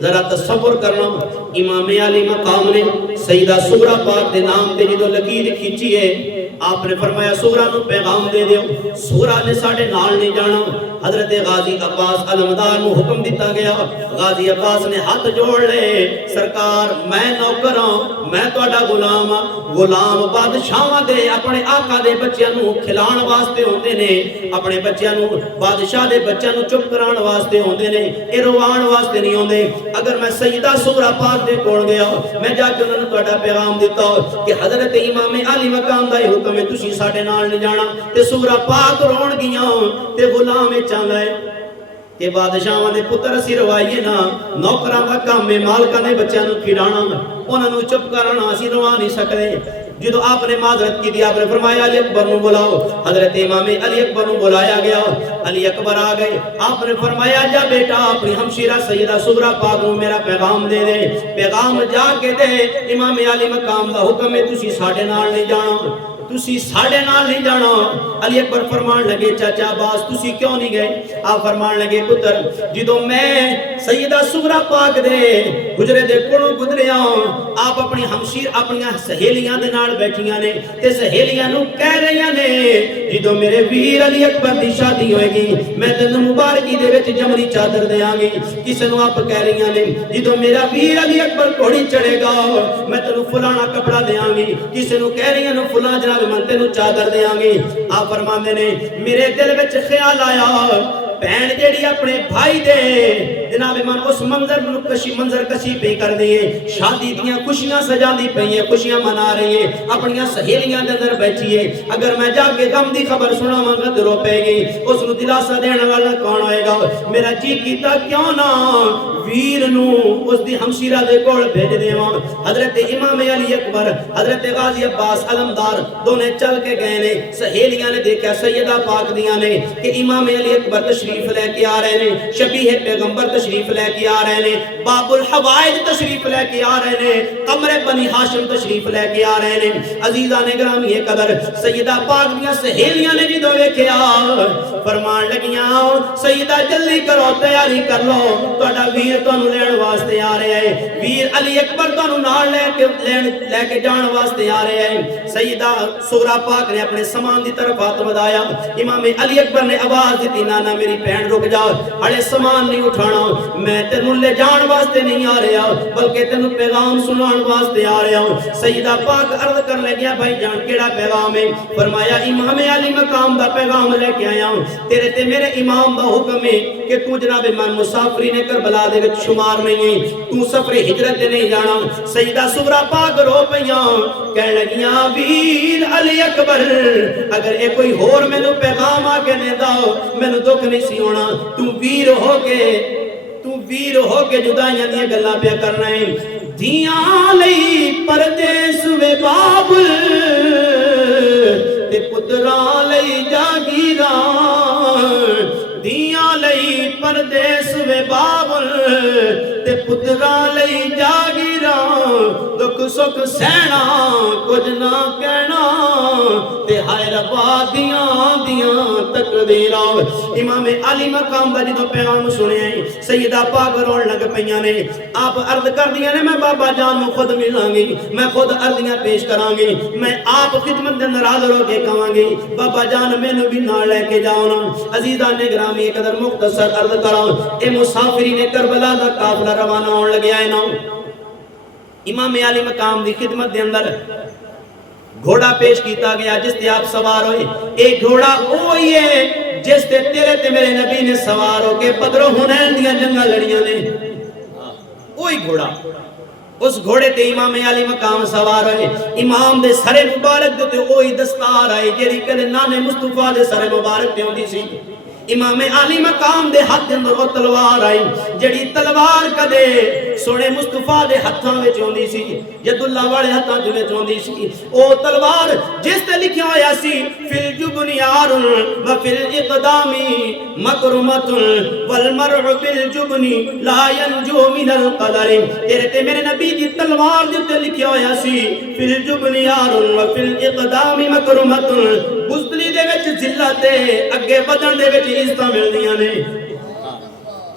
जरा तसव्वुर करना, इमाम अली मकाम ने सईदा सुगरा पाक के नाम पे जो लकीर खींची है, आपने फरमाया सुगरा नु पैगाम दे दियो, सुगरा ने साडे नाल नहीं जाना। हजरत गाजी अब्बास अलमदार नु हुक्म दिता गया। गाजी अब्बास ने हाथ जोड़ ले, सरकार मैं नौकर हां, मैं तुहाडा गुलाम हां। गुलाम बादशाहां दे अपने आका दे बच्चों नु खिलाण वास्ते होंदे ने, अपने बच्चों नु बादशाह दे बच्चों नु चुप कराण वास्ते होंदे ने, ए रोवाण वास्ते नहीं होंदे। अगर मैं सईदा सुगरा पाक दे कोल गया, मैं जाके उन्हां नु तुहाडा पैगाम दिता कि हजरत इमाम अली मकाम दा हुक्म है, तुसीं साडे नाल नहीं जाना, ते सुगरा पाक रोण गियां ते गुलाम चाहता है कि बादशाहां दे पुत्र असीं रवाइए ना, नौकरां दा काम है मालकां दे बच्चों नु खिलाना, उन्हां नु चुप कराना, असीं रवा नहीं सकदे। जो आपने माजरत की थी, आपने फरमाया अली अकबर नु बुलाओ। हजरत इमाम अली अकबर नु बुलाया गया। अली अकबर आ गए। आपने फरमाया जा बेटा अपनी हमशीरा सैयदा सुगरा पाक नु मेरा पैगाम दे दे, पैगाम जाके दे, इमाम अली मकाम दा हुक्म है तुसी साडे नाल नहीं जाना, तुसी साडे नाल नहीं जाना। अली अकबर फरमान लगे चाचा अब्बास तुसी क्यों नहीं गए? आप फरमान लगे पुत्र जो मैं सैयदा सुगरा पाक दे गुजरे दे कोलों गुजरिया, आप अपनी हमशीर अपनी सहेलियां दे नाल बैठियां ने ते सहेलियां नु कह रहियां ने जो मेरे वीर अली अकबर दी शादी होएगी मैं तेनू मुबारकी दे विच जमनी चादर देंगी। किसे नु आप कह रहियां ने जो मेरा वीर अली अकबर घोड़ी चढ़ेगा मैं तेनू फलाना कपड़ा देंगी, किसे नु कह रहियां ने फलाना जनाब मैं तेनू चादर देंगी। आप फरमांदे ने मेरे दिल विच ख्याल आया भैन जेड़ी अपने भाई दे जनाब मन उस मंजर मंजर कशी पे कर दी है, शादी दियां खुशियां सजादी पई है, खुशियां मना रही है, अपनी सहेलियां दे अंदर बैठी है। अगर मैं जाके गम दी खबर सुनावांगा तो रो पेगी, उस नु दिलासा देने वाला कौन होएगा? मेरा जी कीता क्यों ना वीर नु उस दी हमशीरा दे कोल भेज देवां। हजरत इमाम अली अकबर हजरत गाजी अब्बास अलमदार दोने चल के गए ने। सहेलियां ने देखा सैयदा पाक दियां ने कि इमाम अली अकबर तशरीफ लेके आ रहे ने, शबीह पैगंबर तशरीफ लेके आ रहे ने, बाबुल हवाइज तशरीफ लेके आ रहे ने, कमरे बनी हाशिम तशरीफ लेके आ रहे ने। अजीजा ने ग्रामी कदर सैयदा पाक दियां सहेलियां ने जो वेख्या फरमान लगियां सैयदा जल्दी करो तैयारी कर लो, तुहाडा वीर तुहानू लेण वास्ते आ रहा है, वीर अली अकबर तुहानू नाल लेके जाण वास्ते आ रहा है। सैयदा सुगरा पाक ने अपने समान की तरफ हाथ बढ़ाया। इमाम अली अकबर ने आवाज दी नाना मेरी भैन रुक जा, हले समान नहीं उठाना, मैं तेनू ले जान वास्ते नहीं आ रहा बल्कि तेनू पैगाम सुनाने वास्ते आ रहा हूं। सैयदा पाक अर्ज कर लगिया भाई जान केड़ा पैगाम है? फरमाया इमाम अली मकाम दा पैगाम लेके आया हूं, तेरे ते मेरे इमाम दा हुक्म है कि तू जनाब मन मुसाफरी ने करबला दे विच शुमार नहीं है, तू सफरे हिजरत ते नहीं जाना। सैयदा सुगरा पाक रो पईयां कह लगियां वीर अली अकबर अगर ये कोई होर मैनू पैगाम आके देंदा मैनू दुख नहीं सी होना, तू वीर हो के जुदाइयां दी गल्लां पे करना है। धियां लई परदेस वे बाबुल ते पुत्रां लई जागीरां, धियां लई परदेस वे बाबुल ते पुत्रां लई जागीरां, दुख सुख सहना कुछ ना कहना ते हाय रब्बा दियां तकदीरां। इमाम अली मकाम दा जो पैगाम सुनिया सैयदा पाक रोन लग पईयां ने। आप अर्ज कर दियां ने मैं बाबा जान नू खुद मिलांगी, मैं खुद अर्जियां पेश करांगी, मैं आप खिदमत दे अंदर हाजिर हो के कहांगी बाबा जान मैनू भी नाल लेके जाओ ना। अजीजा ने ग्रामी कदर मुख्तसर अर्ज करा ए मुसाफिरी ने करबला दा काफिला रवाना होने लगे है ना। इमाम अली मकाम दी खिदमत दे अंदर घोड़ा पेश किया गया जिस ते आप सवार होए। एक घोड़ा ओ ही है जिस ते तेरे ते मेरे नबी ने सवार होके बदरो हुनैन दी जंगां लड़ियां ने, ओही घोड़ा। उस घोड़े ते इमाम अली मकाम सवार होए। इमाम दे सरे मुबारक ते ओही दस्तार आई जेड़ी कदे नाने मुस्तफा दे सरे मुबारक ते होंदी सी। इमाम अली मकाम दे हाथ अंदर वो तलवार आई जेड़ी तलवार कदे सोने मुस्तफा दे हाथां विच होंदी सी, यदुल्ला वाले हाथां दे विच होंदी सी। ओ तलवार जिस ते लिखिया होया सी फिल जुबनी यारुन व फिल इकदामी मकरुमतुन वल मरउ बिल जुबनी ला यनजू मिनल कदर। तेरे ते मेरे नबी दी तलवार दे उत्ते लिखिया होया सी फिल जुबनी यारुन व फिल इकदामी मकरुमतुन, बुज़दिली दे विच जिल्लत ते अगे वधण दे विच इज्जतां मिलदियां ने,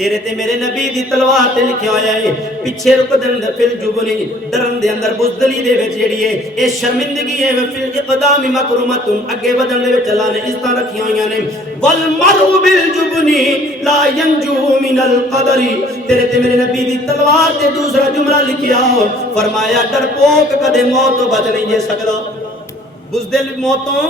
तेरे ते मेरे नबी दी तलवार ते लिखिया होया है पिछे रुक दे फिल जुबनी डरन दे अंदर बुज़दली दे विच जेड़ी है ए शर्मिंदगी है फिल इक़दाम मकरूमतुन अगे वधन दे विच अल्लाह ने इज़्ज़तां रखियां होईयां ने वल मरु बिल जुबनी ला यंजू मिनल क़दरी तेरे ते मेरे नबी दी तलवार ते दूसरा जुमला लिखिया फरमाया डरपोक कदे मौत तो बच नहीं जे सकदा बुज़दिल मौतों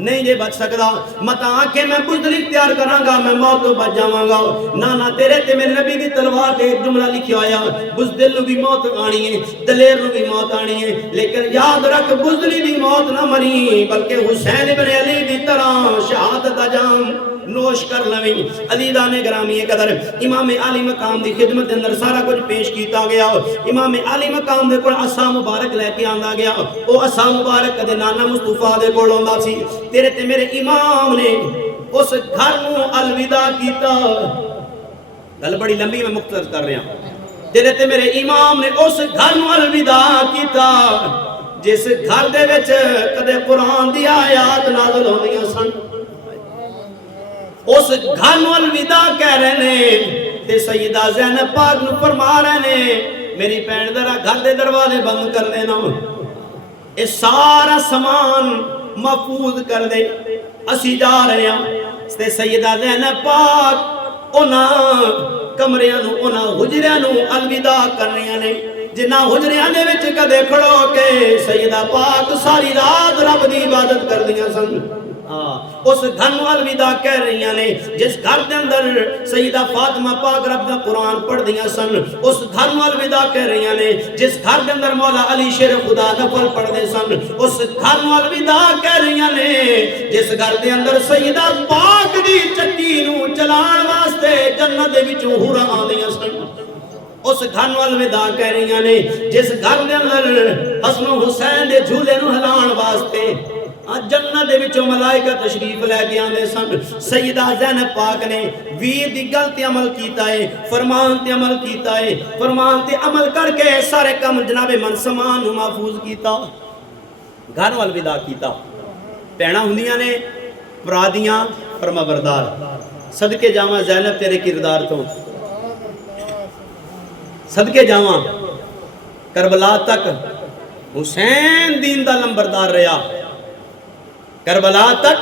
नहीं जे बच सकदा मत आके मैं बुज़दिल इख्तियार करांगा मैं मौत तो बच जावांगा ना ना तेरे ते मेरे नबी दी तलवार ते एक जुमला लिखिया होया बुज़दिल नु भी मौत आनी है दलेर नु भी मौत आनी है लेकिन याद रख बुज़दिली दी मौत ना मरी बल्कि हुसैन इब्न अली दी तरह शहादत दा जाम नोश कर लवी अजीज़ा ने ग्रामी कदर इमाम आली मकाम दी खिदमत अंदर सारा कुछ पेश किया गया इमाम आली मकाम दे कोल असा मुबारक लेके आंदा गया ओ असा मुबारक कदे नाना मुस्तफा दे कोल आंदा सी तेरे ते मेरे इमाम ने उस घर नू अलविदा कीता गल बड़ी लंबी मैं मुख्तसर कर रहा तेरे ते मेरे इमाम ने उस घर नू अलविदा कीता जिस घर दे विच कदे कुरान दी आयत नाज़िल होंदियां सन उस घर नू अलविदा कह रहे ने ते सैयदा ज़ैनब पाक नू फरमा रहे ने मेरी भैन जरा घर दे दरवाजे बंद कर देना ये सारा सामान महफूज कर दे असी जा रहे हैं ते सैयदा ज़ैनब पाक उन्हां कमरियां नू उन्हां हुजरियां नू अलविदा कर रही ने जिन्हां हुजरियां दे विच कदे खड़ो के सैयदा पाक सारी रात रब दी इबादत करदियां सन उस घर नू अलविदा कह रही ने जिस घर के अंदर सईदा फातिमा पाक रब दा कुरान पढ़दियां सन उस घर नू अलविदा कह रही ने जिस घर के अंदर मौला अली शेर खुदा नफल पढ़दे सन उस घर नू अलविदा कह रही ने जिस घर के अंदर सईदा पाक दी चक्की नू चलाण वास्ते जन्नत दे विचों हुरां आंदियां सन उस घर नू अलविदा कह रही ने जिस घर के अंदर हसन हुसैन दे झूले नू हिलाण वास्ते जन्नत दे विचों मलाइका तशरीफ लेके आंदे सन सैयदा ज़ैनब पाक ने वीर दी गल ते अमल कीता है फरमान ते अमल कीता है फरमान ते अमल करके सारे काम जनाबे मन समान नू महफूज कीता घर नू अलविदा कीता भैणां हुंदियां ने भरा दियां फरमाबरदार सदके जावां ज़ैनब तेरे किरदार तो सदके जावां करबला तक हुसैन दीन दा लंबरदार रहा करबला तक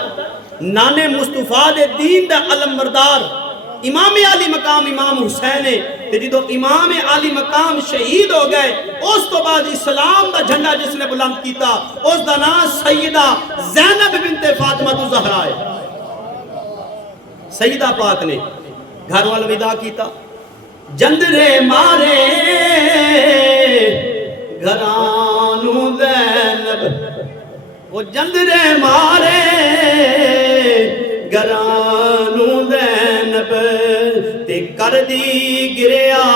नाने मुस्तफा दे दीन दा अलमबरदार इमाम आली मकाम इमाम हुसैन है ते जदों इमाम आली मकाम शहीद हो गए उस तो बाद इस्लाम दा झंडा जिसने बुलंद किया उस दा नाम सैयदा ज़ैनब बिनते फातिमा ज़हरा है सैयदा पाक ने घर अलविदा किया जंदरे मारे घरानू ज़ैनब वो जंदरे मारे घरानू ज़ैनब ते कर दी गिरया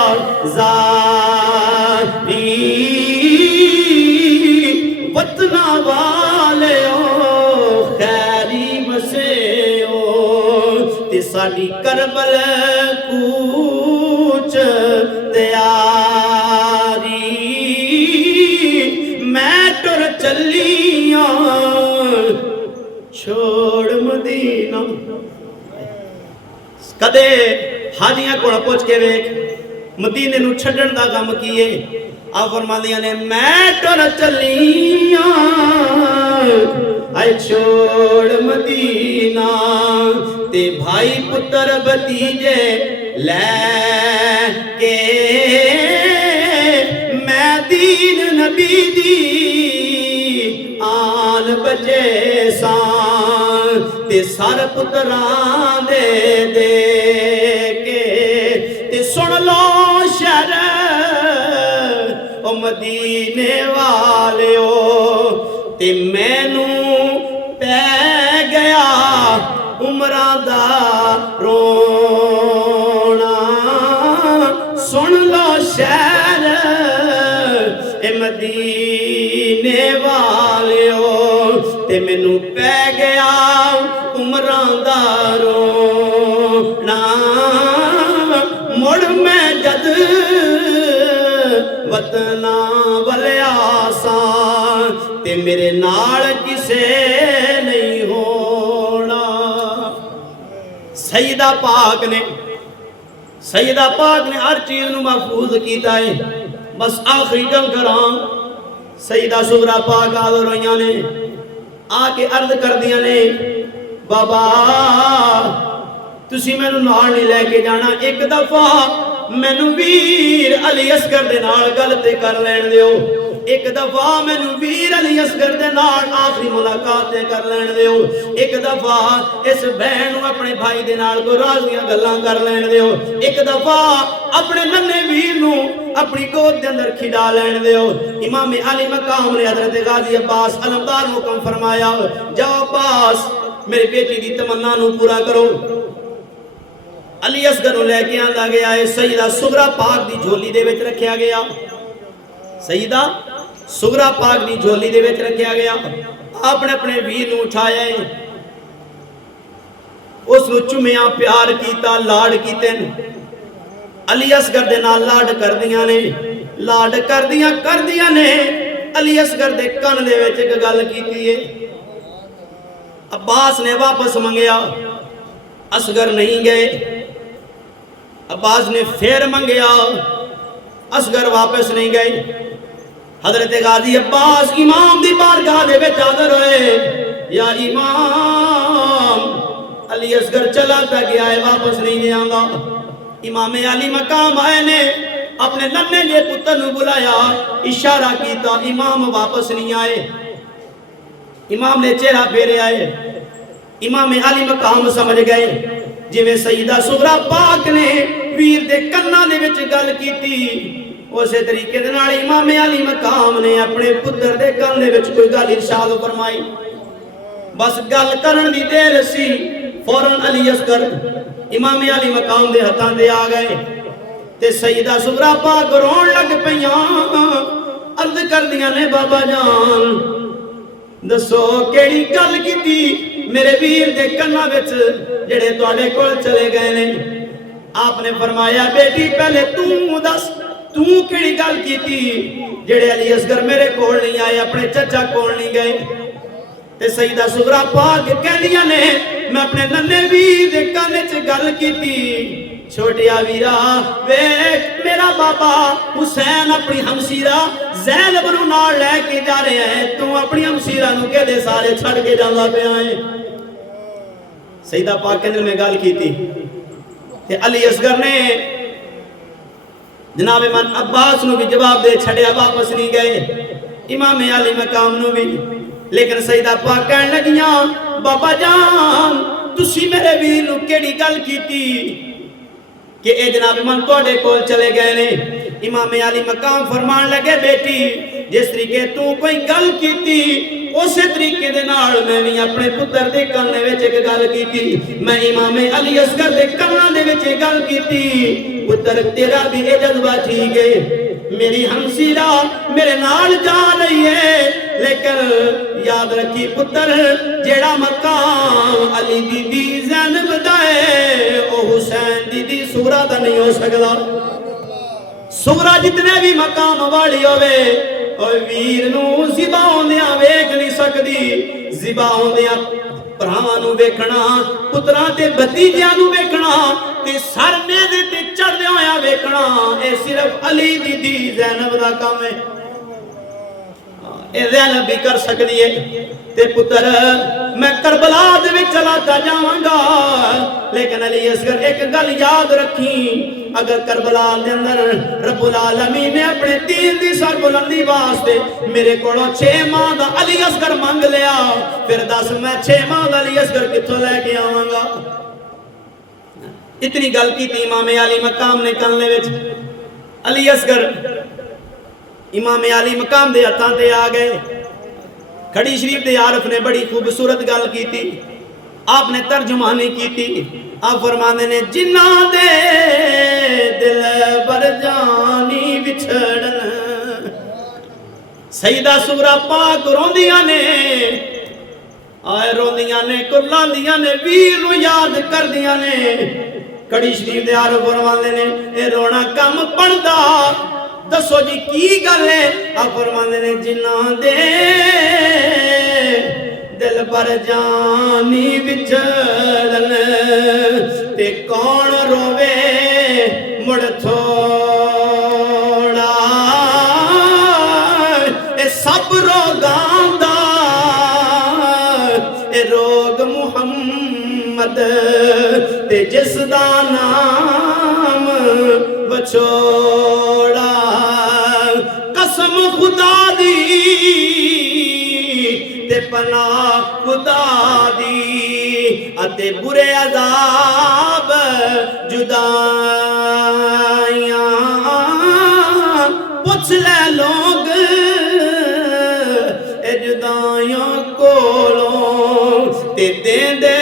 ज़ारी वतना वाले खैरी बसे ते साडी करबल कूच तैयारी मैं टुर चलिया छोड़ मदीना कदे हाजियां को पुछ के वेख मदीने नू छड्डण दा काम कीए आ फरमांदियां ने मैं टुर चलिया आई छोड़ मदीना ते भाई पुत्र भतीजे लेके मैं दीन नबी दी आन बचे सान ते सार पुत्रां दे दे के ते सुन लो शर ओ मदीने वालियो ते मैनू पै गया उमरां दा रोना सुन लो शहर ए मदीने वालियो ते मैनू पै गया उमरां दा रोना मुड़ मैं जद वतना वलिया सा ते मेरे नाल किसे नहीं होना। सईदा पाक ने सैयदा पाक ने हर चीज नू महफूज किया है। बस आखिरी गल करा, सैयदा सुगरा पाक हाज़िर होइयां ने, आके अर्ज कर दिया ने, बाबा तुसी मैनू नाल नहीं लेके जाना, एक दफा मैनू वीर अली असगर दे नाल गल ते कर लैण दिओ, एक दफा मैनू वीर अली असगर दे नाल आखिरी मुलाकात कर लैण दिओ, एक दफा इस बहन नू अपने भाई दे नाल कोई राज दियां गल्लां कर लैण दिओ, एक दफा अपने नन्हे वीर नू अपनी गोद दे अंदर खिडा लैण दिओ। इमाम अली मकाम ने हजरत गाजी अब्बास अलमदार नू हुक्म फरमाया, जाओ अब्बास मेरी बेटी दी तमन्ना नू पूरा करो। अली असगर नू लेके आंदा गया है, सईदा सुगरा पाक दी झोली दे विच रखिया गया, सईदा सुगरा पाक दी झोली दे विच रखिया गया। आपने अपने वीर नू उठाया है, उस नू चुमिया, प्यार कीता, लाड कीते। अली असगर दे नाल लाड करदियां ने, लाड करदियां ने अली असगर दे कन दे विच एक गल कीती है। अब्बास ने वापस मंगया, असगर नहीं गए। अब्बास ने फिर मंगया, असगर वापस नहीं गए। हजरत गाजी अब्बास इमाम दी बारगाह दे विच हाज़िर होए, या इमाम अली असगर चला गया है, वापस नहीं गया। इमाम अली मकाम आए ने, अपने नन्हे जे पुत्र नू बुलाया, इशारा किया, इमाम वापस नहीं आए। इमाम ने चेहरा फेरे आए। इमाम अली मकाम समझ गए जिवें सईदा सुगरा पाक ने वीर दे कन्ना दे विच गल कीती, उसे तरीके दे नाल इमाम अली मकाम ने अपने पुत्र दे कन दे विच कोई गल इरशाद फरमाई। बस गल करन दी देर सी, फौरन अली असगर इमाम अली मकाम दे हत्थां ते आ गए ते सईदा सुगरा पाक रोण लग पईयां। अर्ज करदियां ने, बाबा जान दसो केड़ी गल कीती मेरे वीर दे कन्ना विच जेड़े तुहाडे कोल चले गए ने। आपने फरमाया, बेटी पहले तू दस, तू केड़ी गल कीती जेड़े अली असगर मेरे कोल नहीं आए, अपने चचा कोल नहीं गए। ते सईदा सुगरा पाक कहदियां ने, मैं अपने नन्हे वीर दे कन च गल कीती, छोटिया वीरा वेख मेरा बाबा हुसैन अपनी हमसीरा ज़ैनब नू नाल लेके जा रहे हैं, तू अपनी हमसीरा नू कहदे सारे छड़ के जांदा पिया है। सईदा पाक ने मैं गल कीती ते अली असगर ने जनाब मन अब्बास नू भी जवाब दे छड़िया, वापस नहीं गए। इमाम अली मकाम नू भी। लेकिन सईदा पाक कहन लगियां, बाबा जान तुसी मेरे वीर नू केड़ी गल कीती कि ए जनाब मन तुहाडे कोल चले गए ने। इमाम अली मकाम फरमान लगे, बेटी जिस तरीके तू कोई गल कीती उस तरीके दे नाल मैं भी अपने पुत्र दे कन विच एक गल कीती। मैं इमाम अली असगर दे कन्ना दे विच एक गल कीती, पुत्र तेरा भी ए जज्बा ठीक है, मेरी हमसीरा मेरे नाल जा रही है, लेकिन याद रखी पुत्र जेड़ा मकाम अली दीदी ज़ैनब दा है ओ हुसैन दीदी सुगरा दा नहीं हो सकदा। सुगरा जितने भी मकाम वाली होवे और वीर नू ज़िबा होंदियां वेख नहीं सकदी, ज़िबा होंदियां भरावां नू वेखना, पुत्रां ते भतीजियां नू वेखना ते सर नेज़े ते चढ़दे होया वेखना, ए सिर्फ अली दीदी ज़ैनब दा काम है। ज़ैनब भी कर सकती है। ते पुत्र मैं करबला दे विच चलाता जावांगा, लेकिन अली असगर एक गल याद रखी, अगर करबला दे अंदर रब्बुल आलमीन ने अपने दीन दी सरबुलंदी वास्ते मेरे कोलों 6 माह दा अली असगर मंग लिया, फिर दस मैं 6 माह दा अली असगर कित्थों लेके आवांगा। इतनी गल की थी इमाम अली मकाम ने कन दे विच। अली असगर इमाम अली मकाम दे हत्थां ते आ गए। खड़ी शरीफ दे आरफ ने बड़ी खूबसूरत गल की थी, आपने तर्जुमानी की थी। आप फरमाते ने, जिन्ना दे दिल बर जानी विछड़न, सईदा सुगरा पाक रोंदियां ने, आए रोंदियां ने, कुर्लांदियां ने, वीर नू याद करदियां ने। कड़ी शरीफ दे आरफ फरमाते ने, ए रोना कम पड़दा, दसो जी की गल है। आप फरमाते ने, जिन्ना दे दिल पर जानी विछड़न ते कौन रोवे मुड़ थोड़ा ए सब रोगां दा ए रोग मुहम्मद ते जिस दा नाम बछोड़ा कसम खुदा दी ते पना खुदा दी अते बुरे अजाब जुदाइयां पुछ ले लोग ए जुदाइयां कोलों ते देंदे